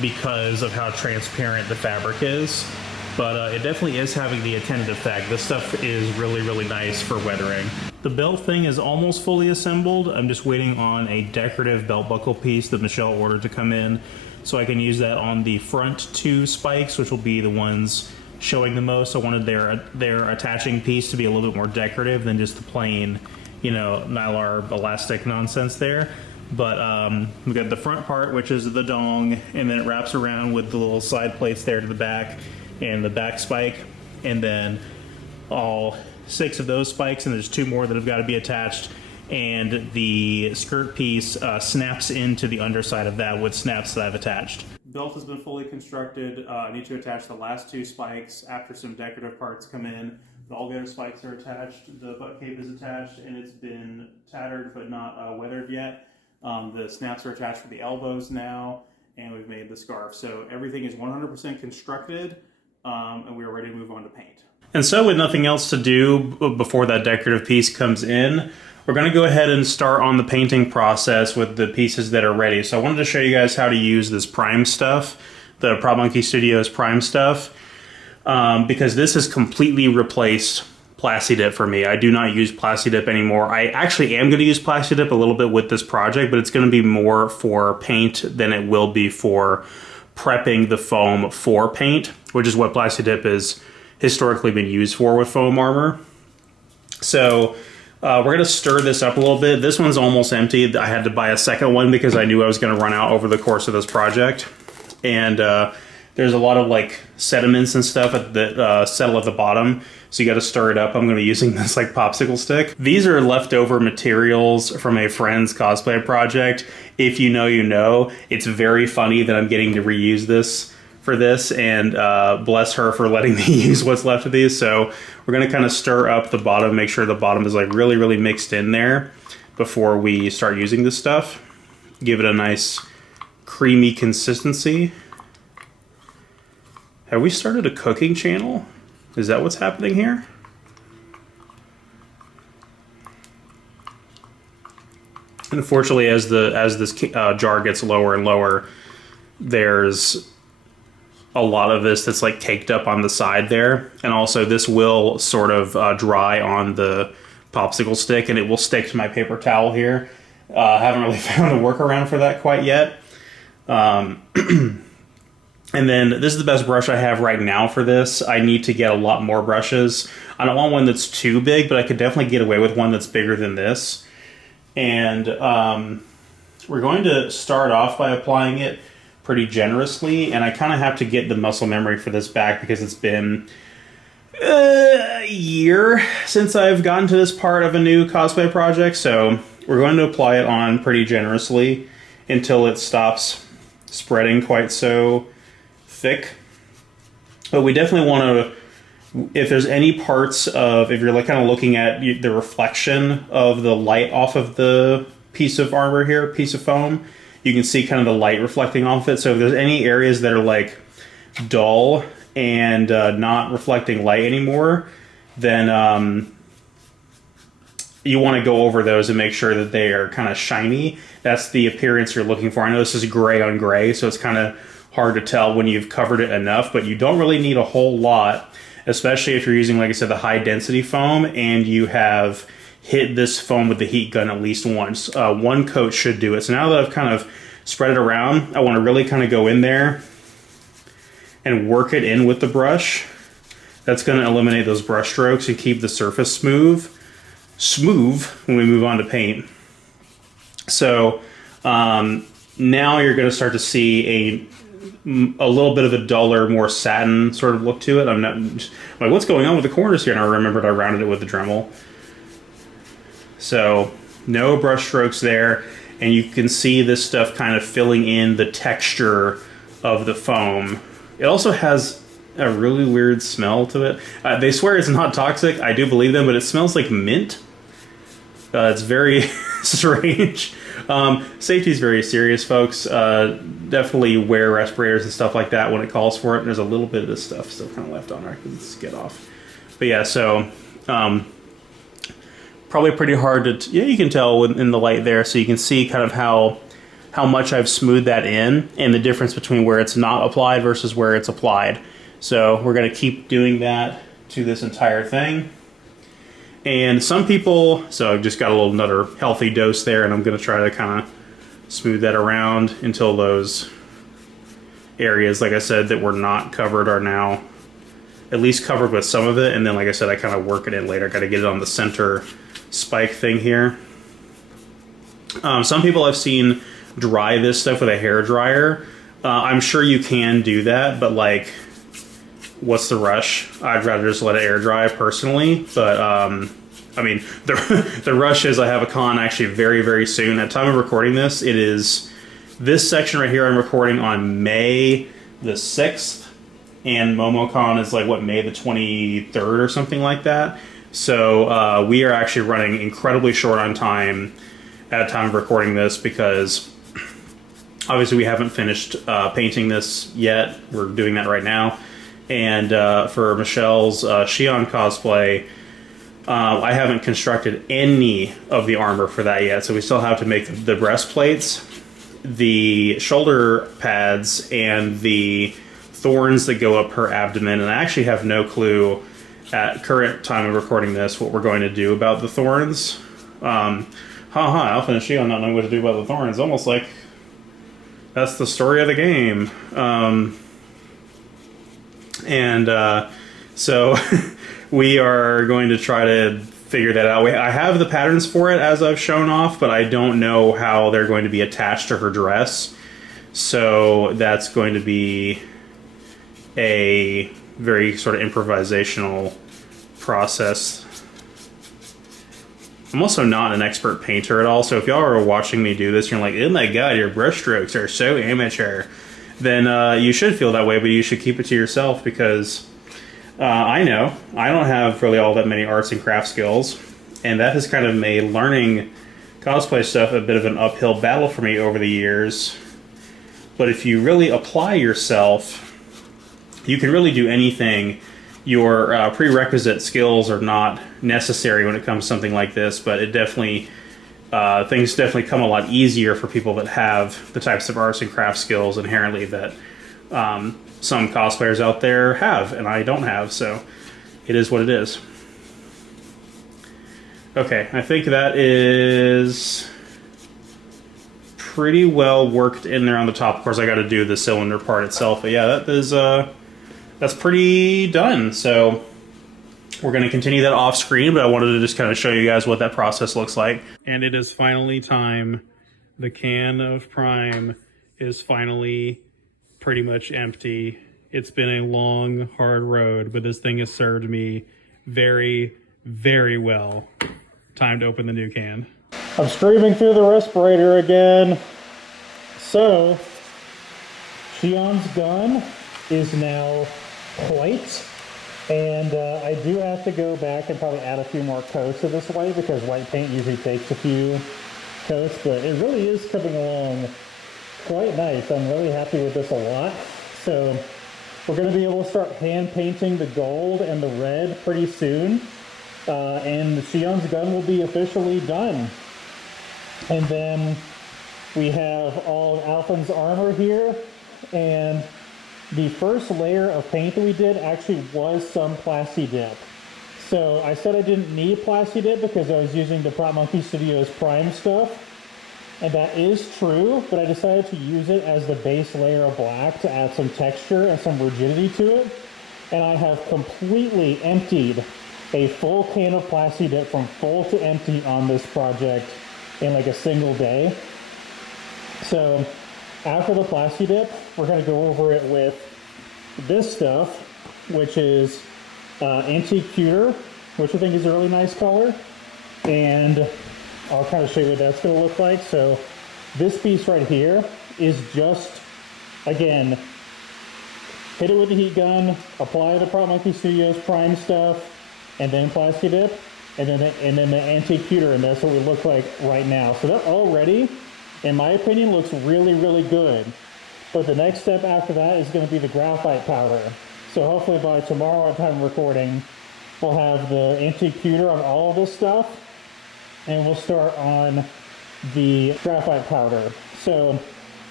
because of how transparent the fabric is. But it definitely is having the intended effect. This stuff is really, really nice for weathering. The belt thing is almost fully assembled. I'm just waiting on a decorative belt buckle piece that Michelle ordered to come in, so I can use that on the front two spikes, which will be the ones showing the most. I wanted their attaching piece to be a little bit more decorative than just the plain, you know, Nylar elastic nonsense there. But we've got the front part, which is the dong, and then it wraps around with the little side plates there to the back and the back spike, and then all 6 of those spikes, and there's 2 more that have got to be attached, and the skirt piece snaps into the underside of that with snaps that I've attached. Belt has been fully constructed. I need to attach the last 2 spikes after some decorative parts come in. But all the other spikes are attached. The butt cape is attached, and it's been tattered but not weathered yet. The snaps are attached for the elbows now, and we've made the scarf. So everything is 100% constructed, and we are ready to move on to paint. And so with nothing else to do before that decorative piece comes in, we're going to go ahead and start on the painting process with the pieces that are ready. So I wanted to show you guys how to use this prime stuff, the Prop Monkey Studios prime stuff, because this has completely replaced Plasti-Dip for me. I do not use Plasti-Dip anymore. I actually am going to use Plasti-Dip a little bit with this project, but it's going to be more for paint than it will be for prepping the foam for paint, which is what Plasti-Dip has historically been used for with foam armor. So we're going to stir this up a little bit. This one's almost empty. I had to buy a second one because I knew I was going to run out over the course of this project. And there's a lot of like sediments and stuff that settle at the bottom. So you got to stir it up. I'm going to be using this like popsicle stick. These are leftover materials from a friend's cosplay project. If you know, you know. It's very funny that I'm getting to reuse this for this, and bless her for letting me use what's left of these. So we're going to kind of stir up the bottom, make sure the bottom is like really, really mixed in there before we start using this stuff. Give it a nice creamy consistency. Have we started a cooking channel? Is that what's happening here? Unfortunately, as this jar gets lower and lower, there's a lot of this that's like caked up on the side there, and also this will sort of dry on the popsicle stick, and it will stick to my paper towel here. Haven't really found a workaround for that quite yet. And then this is the best brush I have right now for this. I need to get a lot more brushes. I don't want one that's too big, but I could definitely get away with one that's bigger than this. And we're going to start off by applying it pretty generously, and I kind of have to get the muscle memory for this back because it's been a year since I've gotten to this part of a new cosplay project. So we're going to apply it on pretty generously until it stops spreading quite so thick. But we definitely want to, if there's any parts of, if you're like kind of looking at the reflection of the light off of the piece of armor here, piece of foam, you can see kind of the light reflecting off it. So if there's any areas that are like dull and not reflecting light anymore, then you want to go over those and make sure that they are kind of shiny. That's the appearance you're looking for. I know this is gray on gray, so it's kind of hard to tell when you've covered it enough, but you don't really need a whole lot, especially if you're using, like I said, the high density foam, and you have hit this foam with the heat gun at least once. One coat should do it. So now that I've kind of spread it around, I want to really kind of go in there and work it in with the brush. That's going to eliminate those brush strokes and keep the surface smooth when we move on to paint. So now you're going to start to see a little bit of a duller, more satin sort of look to it. I'm like, what's going on with the corners here? And I remembered I rounded it with the Dremel. So no brush strokes there, and you can see this stuff kind of filling in the texture of the foam. It also has a really weird smell to it. They swear it's not toxic. I do believe them, but it smells like mint. It's very this range. Safety is very serious, folks. Definitely wear respirators and stuff like that when it calls for it. And there's a little bit of this stuff still kind of left on. I can get off. But yeah, so probably pretty hard to... yeah, you can tell in the light there, so you can see kind of how much I've smoothed that in and the difference between where it's not applied versus where it's applied. So we're going to keep doing that to this entire thing. And some people, so I've just got a little another healthy dose there, and I'm going to try to kind of smooth that around until those areas, like I said, that were not covered are now at least covered with some of it. And then, like I said, I kind of work it in later. Got to get it on the center spike thing here. Some people I've seen dry this stuff with a hair dryer. I'm sure you can do that, but like, what's the rush? I'd rather just let it air dry personally. But I mean, the rush is I have a con actually very, very soon. At the time of recording this, it is this section right here I'm recording on May the 6th, and MomoCon is like, what, May the 23rd or something like that. So we are actually running incredibly short on time at the time of recording this because obviously we haven't finished painting this yet. We're doing that right now. And for Michelle's Alphen Cosplay, I haven't constructed any of the armor for that yet. So we still have to make the breastplates, the shoulder pads, and the thorns that go up her abdomen. And I actually have no clue at current time of recording this what we're going to do about the thorns. Alphen and Shion not knowing what to do about the thorns. Almost like that's the story of the game. So we are going to try to figure that out. I have the patterns for it as I've shown off, but I don't know how they're going to be attached to her dress. So that's going to be a very sort of improvisational process. I'm also not an expert painter at all, so if y'all are watching me do this, you're like, oh my god, your brushstrokes are so amateur, then you should feel that way, but you should keep it to yourself because I know I don't have really all that many arts and craft skills, and that has kind of made learning cosplay stuff a bit of an uphill battle for me over the years. But if you really apply yourself, you can really do anything. Your prerequisite skills are not necessary when it comes to something like this, but it definitely things definitely come a lot easier for people that have the types of arts and craft skills inherently that some cosplayers out there have, and I don't have, so it is what it is. Okay, I think that is pretty well worked in there on the top. Of course, I got to do the cylinder part itself, but yeah, that is that's pretty done. So we're going to continue that off screen, but I wanted to just kind of show you guys what that process looks like. And it is finally time. The can of Prime is finally pretty much empty. It's been a long, hard road, but this thing has served me very, very well. Time to open the new can. I'm streaming through the respirator again. So, Shion's gun is now white, and I do have to go back and probably add a few more coats to this white because white paint usually takes a few coats, but it really is coming along quite nice. I'm really happy with this a lot. So we're going to be able to start hand painting the gold and the red pretty soon, and Shion's gun will be officially done. And then we have all of Alphen's armor here, and the first layer of paint that we did actually was some Plasti Dip. So I said I didn't need Plasti Dip because I was using the Prop Monkey Studios Prime stuff, and that is true, but I decided to use it as the base layer of black to add some texture and some rigidity to it. And I have completely emptied a full can of Plasti Dip from full to empty on this project in like a single day. So after the Plasti Dip, we're going to go over it with this stuff, which is Antique Pewter, which I think is a really nice color. And I'll kind of show you what that's going to look like. So this piece right here is just, again, hit it with the heat gun, apply the Prop Monkey Studios Prime stuff, and then Plasti Dip. and then the antique pewter, and that's what we look like right now. So that already, in my opinion, looks really, really good. But the next step after that is going to be the graphite powder. So hopefully by tomorrow at time of recording, we'll have the antique pewter on all of this stuff, and we'll start on the graphite powder. So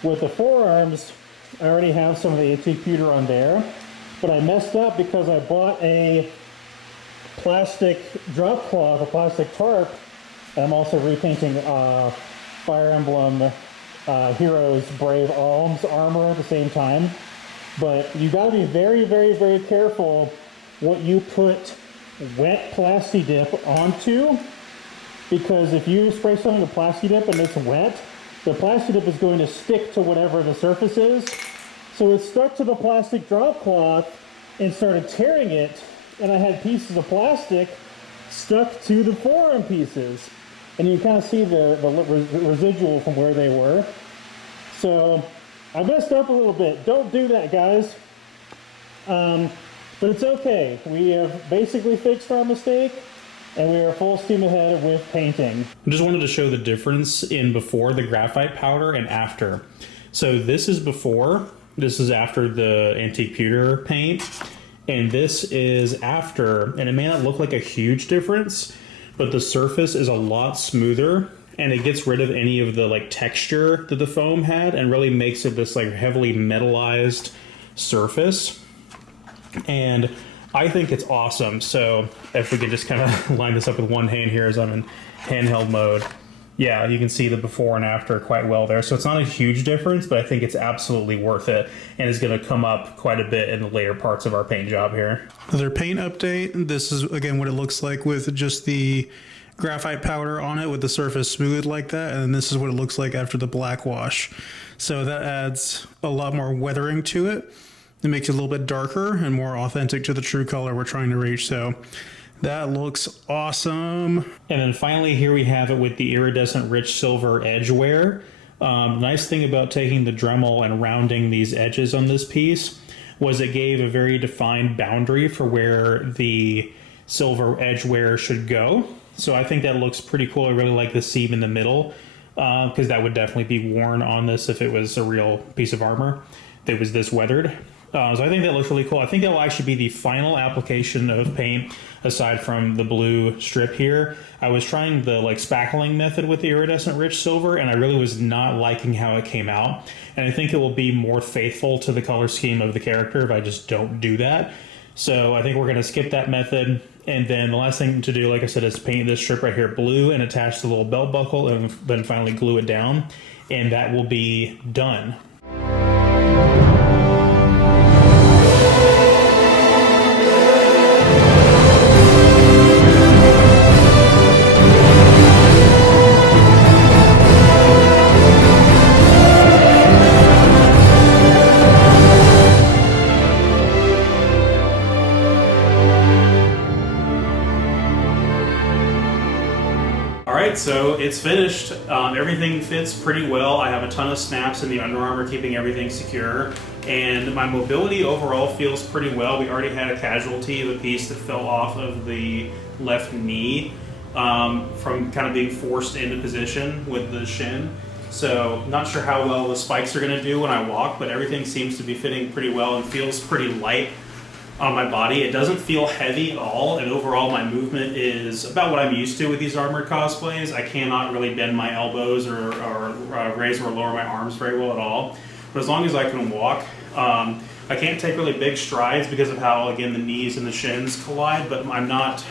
with the forearms, I already have some of the antique pewter on there, but I messed up because I bought a plastic drop cloth, a plastic tarp, and I'm also repainting Fire Emblem Heroes Brave Alms armor at the same time. But you gotta be very, very, very careful what you put wet Plasti Dip onto, because if you spray something with Plasti Dip and it's wet, the Plasti Dip is going to stick to whatever the surface is. So it stuck to the plastic drop cloth and started tearing it, and I had pieces of plastic stuck to the forearm pieces. And you can kind of see the residual from where they were. So I messed up a little bit. Don't do that, guys. But it's okay. We have basically fixed our mistake, and we are full steam ahead with painting. I just wanted to show the difference in before the graphite powder and after. So this is before, this is after the antique pewter paint, and this is after, and it may not look like a huge difference, but the surface is a lot smoother, and it gets rid of any of the like texture that the foam had and really makes it this like heavily metallized surface. And I think it's awesome. So if we could just kind of line this up with one hand here as I'm in handheld mode. Yeah, you can see the before and after quite well there. So it's not a huge difference, but I think it's absolutely worth it, and is going to come up quite a bit in the later parts of our paint job here. Another paint update. This is again what it looks like with just the graphite powder on it with the surface smooth like that, and then this is what it looks like after the black wash. So that adds a lot more weathering to it. It makes it a little bit darker and more authentic to the true color we're trying to reach. So that looks awesome. And then finally here we have it with the iridescent rich silver edge wear. Nice thing about taking the Dremel and rounding these edges on this piece was it gave a very defined boundary for where the silver edge wear should go. So I think that looks pretty cool. I really like the seam in the middle, because that would definitely be worn on this if it was a real piece of armor that was this weathered. So I think that looks really cool. I think that will actually be the final application of paint aside from the blue strip here. I was trying the like spackling method with the iridescent rich silver, and I really was not liking how it came out. And I think it will be more faithful to the color scheme of the character if I just don't do that. So I think we're going to skip that method. And then the last thing to do, like I said, is paint this strip right here blue and attach the little belt buckle, and then finally glue it down. And that will be done. So it's finished. Everything fits pretty well. I have a ton of snaps in the Under Armour keeping everything secure, and my mobility overall feels pretty well. We already had a casualty of a piece that fell off of the left knee from kind of being forced into position with the shin. So not sure how well the spikes are going to do when I walk, but everything seems to be fitting pretty well and feels pretty light on my body. It doesn't feel heavy at all, and overall my movement is about what I'm used to with these armored cosplays. I cannot really bend my elbows or raise or lower my arms very well at all, but as long as I can walk, I can't take really big strides because of how, again, the knees and the shins collide, but I'm not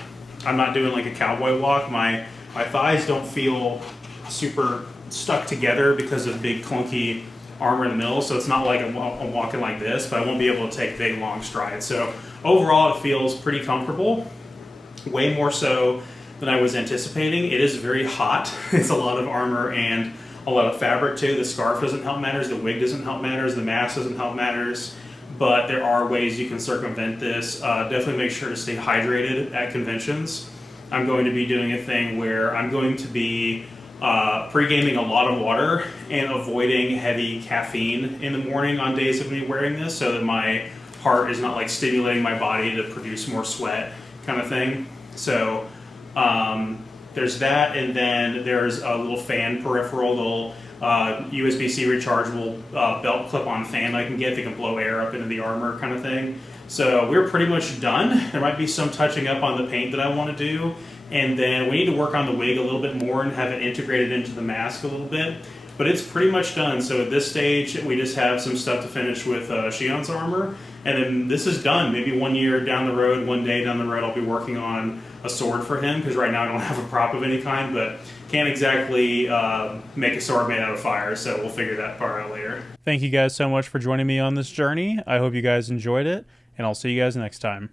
doing like a cowboy walk. My thighs don't feel super stuck together because of big clunky armor in the middle, so it's not like I'm walking like this, but I won't be able to take big long strides. So overall it feels pretty comfortable, way more so than I was anticipating. It is very hot. It's a lot of armor and a lot of fabric too. The scarf doesn't help matters, the wig doesn't help matters, the mask doesn't help matters, but there are ways you can circumvent this. Definitely make sure to stay hydrated at conventions. I'm going to be doing a thing where I'm going to be pre-gaming a lot of water and avoiding heavy caffeine in the morning on days of me wearing this, so that my heart is not like stimulating my body to produce more sweat kind of thing. So There's that, and then there's a little fan peripheral, little USB-C rechargeable belt clip-on fan I can get that can blow air up into the armor kind of thing. So we're pretty much done. There might be some touching up on the paint that I want to do, and then we need to work on the wig a little bit more and have it integrated into the mask a little bit. But it's pretty much done. So at this stage, we just have some stuff to finish with Shion's armor, and then this is done. Maybe 1 year down the road, one day down the road, I'll be working on a sword for him, because right now I don't have a prop of any kind, but can't exactly make a sword made out of fire, so we'll figure that part out later. Thank you guys so much for joining me on this journey. I hope you guys enjoyed it, and I'll see you guys next time.